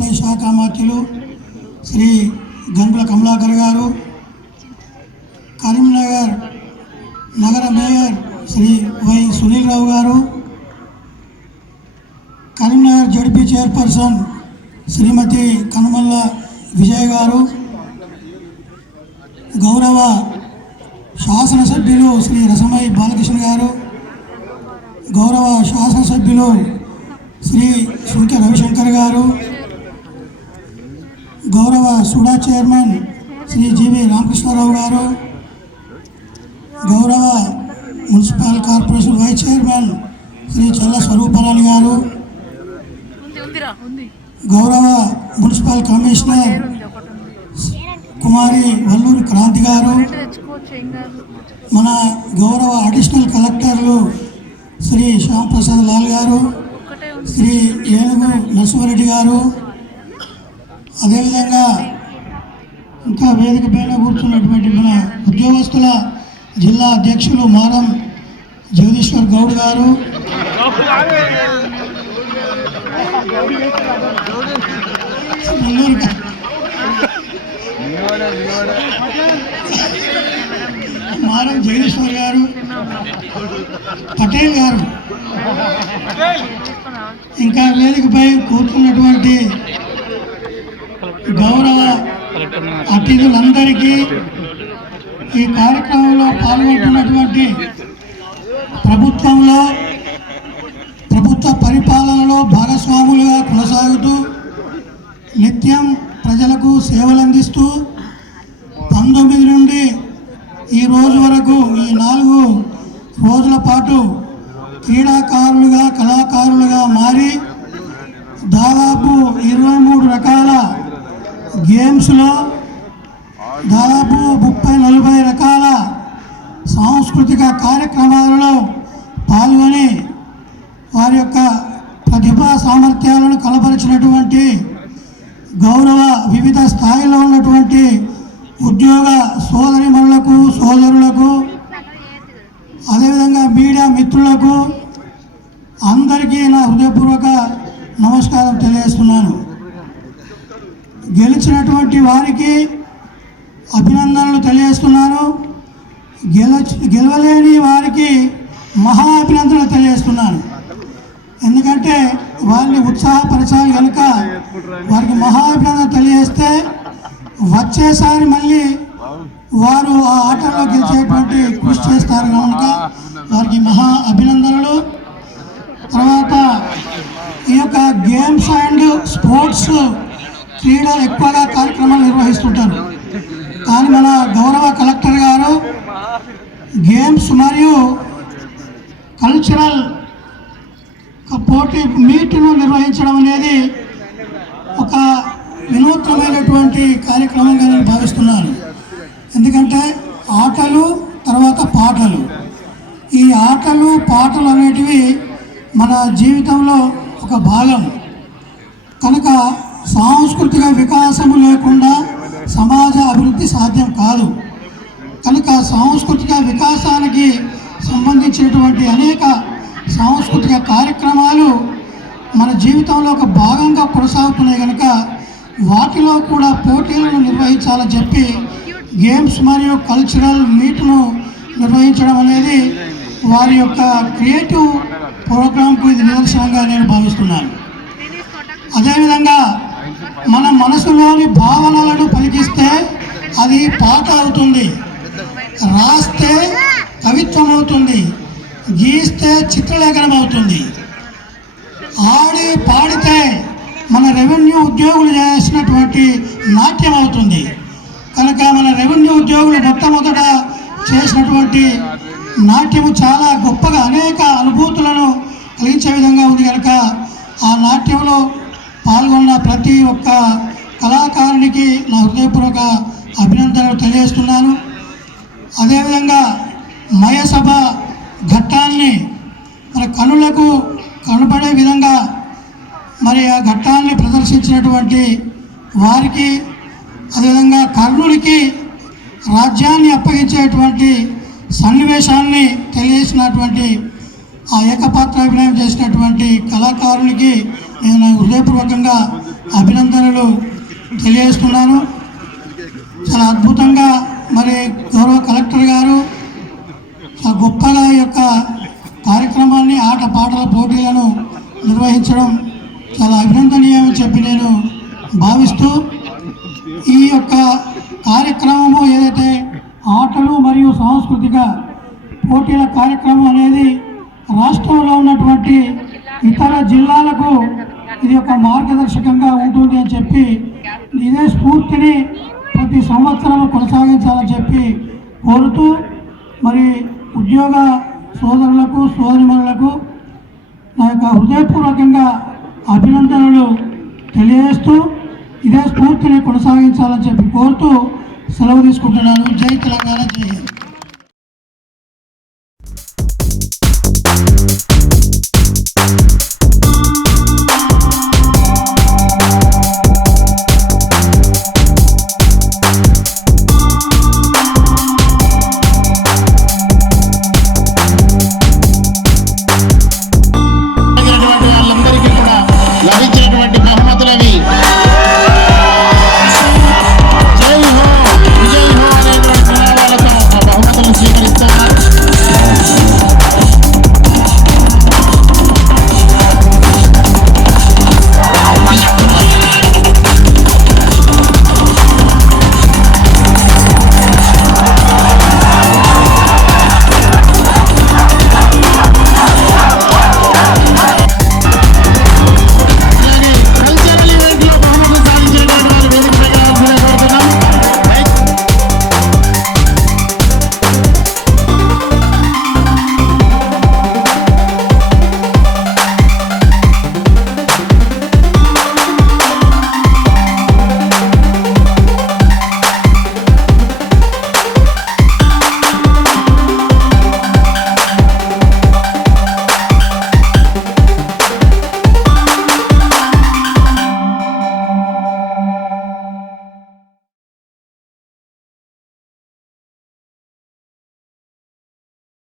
Supply శాఖ మంత్రులు శ్రీ గంగుల కమలాకర్ గారు, కరీంనగర్ నగర మేయర్ శ్రీ వై సునీల్ రావు గారు, కరీంనగర్ జడ్పీ చైర్పర్సన్ శ్రీమతి కనుమల్ల విజయ్ గారు, గౌరవ శాసనసభ్యులు శ్రీ రసమై బాలకృష్ణ గారు, గౌరవ శాసనసభ్యులు శ్రీ సుంకె రవిశంకర్ గారు, గౌరవ SUDA chairman Shri G V Ramakrishna Rao garu, గౌరవ municipal corporation vice chairman Shri Challa Swaruparani garu, గౌరవ మున్సిపల్ కమిషనర్ కుమారి వల్లూరి క్రాంతి గారు, మన గౌరవ అడిషనల్ కలెక్టర్లు శ్రీ శ్యామ్ ప్రసాద్ లాల్ గారు, శ్రీ ఏనుగు నరసింహారెడ్డి గారు, అదేవిధంగా ఇంకా వేదిక పైన కూర్చున్నటువంటి మన ఉద్యోగస్తుల జిల్లా అధ్యక్షులు మారం జగదీశ్వర్ గౌడ్ గారు, మారం జగదీశ్వర్ గారు, పటేల్ గారు, ఇంకా వేదికపై కూర్చున్నటువంటి గౌరవ అతిథులందరికీ, ఈ కార్యక్రమంలో పాల్గొంటున్నటువంటి ప్రభుత్వ పరిపాలనలో భాగస్వాములుగా కొనసాగుతూ నిత్యం ప్రజలకు సేవలు అందిస్తూ 19 నుండి ఈ రోజు వరకు ఈ 4 రోజుల పాటు క్రీడాకారులుగా కళాకారులుగా మారి దాదాపు 23 రకాల గేమ్స్లో దాదాపు 30-40 రకాల సాంస్కృతిక కార్యక్రమాలలో పాల్గొని వారి యొక్క ప్రతిభా సామర్థ్యాలను కనబరిచినటువంటి గౌరవ వివిధ స్థాయిలో ఉన్నటువంటి ఉద్యోగ సోదరిమణులకు సోదరులకు, అదేవిధంగా మీడియా మిత్రులకు అందరికీ నా హృదయపూర్వక నమస్కారం తెలియజేస్తున్నాను. గెలిచినటువంటి వారికి అభినందనలు తెలియజేస్తున్నాను. గెలవలేని వారికి మహా అభినందనలు తెలియజేస్తున్నాను. ఎందుకంటే వారిని ఉత్సాహపరచాలి కనుక వారికి మహా అభినందనలు తెలియజేస్తే వచ్చేసారి మళ్ళీ వారు ఆ ఆటల్లో గెలిచేటువంటి కృషి చేస్తారు కనుక వారికి మహా అభినందనలు. తర్వాత ఈ యొక్క గేమ్స్ అండ్ స్పోర్ట్స్ క్రీడలు ఎక్కువగా కార్యక్రమాలు నిర్వహిస్తుంటారు. కానీ మన గౌరవ కలెక్టర్ గారు గేమ్స్ మరియు కల్చరల్ పోటీ మీట్ను నిర్వహించడం అనేది ఒక వినూత్నమైనటువంటి కార్యక్రమంగా నేను భావిస్తున్నాను. ఎందుకంటే ఆటలు తర్వాత పాటలు, ఈ ఆటలు పాటలు అనేటివి మన జీవితంలో ఒక భాగం కనుక సాంస్కృతిక వికాసము లేకుండా సమాజ అభివృద్ధి సాధ్యం కాదు. కనుక సాంస్కృతిక వికాసానికి సంబంధించినటువంటి అనేక సాంస్కృతిక కార్యక్రమాలు మన జీవితంలో ఒక భాగంగా కొనసాగుతున్నాయి కనుక వాటిలో కూడా పోటీలను నిర్వహించాలని చెప్పి గేమ్స్ మరియు కల్చరల్ మీట్ను నిర్వహించడం అనేది వారి యొక్క క్రియేటివ్ ప్రోగ్రాంకు ఇది నిదర్శనంగా నేను భావిస్తున్నాను. అదేవిధంగా మన మనసులోని భావనలను పలికిస్తే అది పాట అవుతుంది, రాస్తే కవిత్వం అవుతుంది, గీస్తే చిత్రలేఖనం అవుతుంది, ఆడి పాడితే మన రెవెన్యూ ఉద్యోగులు చేసినటువంటి నాట్యం అవుతుంది. కనుక మన రెవెన్యూ ఉద్యోగులు మొట్టమొదట చేసినటువంటి నాట్యము చాలా గొప్పగా అనేక అనుభూతులను కలిగించే విధంగా ఉంది. కనుక ఆ నాట్యంలో పాల్గొన్న ప్రతి ఒక్క కళాకారునికి నా హృదయపూర్వక అభినందనలు తెలియజేస్తున్నాను. అదేవిధంగా మయసభ ఘట్టాన్ని మన కనులకు కనబడే విధంగా మరి ఆ ఘట్టాన్ని ప్రదర్శించినటువంటి వారికి, అదేవిధంగా కర్ణుడికి రాజ్యాన్ని అప్పగించేటువంటి సన్నివేశాన్ని తెలియజేసినటువంటి ఆ ఏకపాత్ర అభినయం చేసినటువంటి కళాకారునికి నేను హృదయపూర్వకంగా అభినందనలు తెలియజేస్తున్నాను. చాలా అద్భుతంగా మరి గౌరవ కలెక్టర్ గారు చాలా గొప్పగా ఈ యొక్క కార్యక్రమాన్ని ఆటపాటల పోటీలను నిర్వహించడం చాలా అభినందనీయమని చెప్పి నేను భావిస్తూ, ఈ యొక్క కార్యక్రమము ఏదైతే ఆటలు మరియు సాంస్కృతిక పోటీల కార్యక్రమం అనేది రాష్ట్రంలో ఉన్నటువంటి ఇతర జిల్లాలకు ఇది ఒక మార్గదర్శకంగా ఉంటుంది అని చెప్పి, ఇదే స్ఫూర్తిని ప్రతి సంవత్సరం కొనసాగించాలని చెప్పి కోరుతూ, మరి ఉద్యోగ సోదరులకు సోదరిమణులకు నా యొక్క హృదయపూర్వకంగా అభినందనలు తెలియజేస్తూ ఇదే స్ఫూర్తిని కొనసాగించాలని చెప్పి కోరుతూ సెలవు తీసుకుంటున్నాను. జై తెలంగాణ, జై హింద్.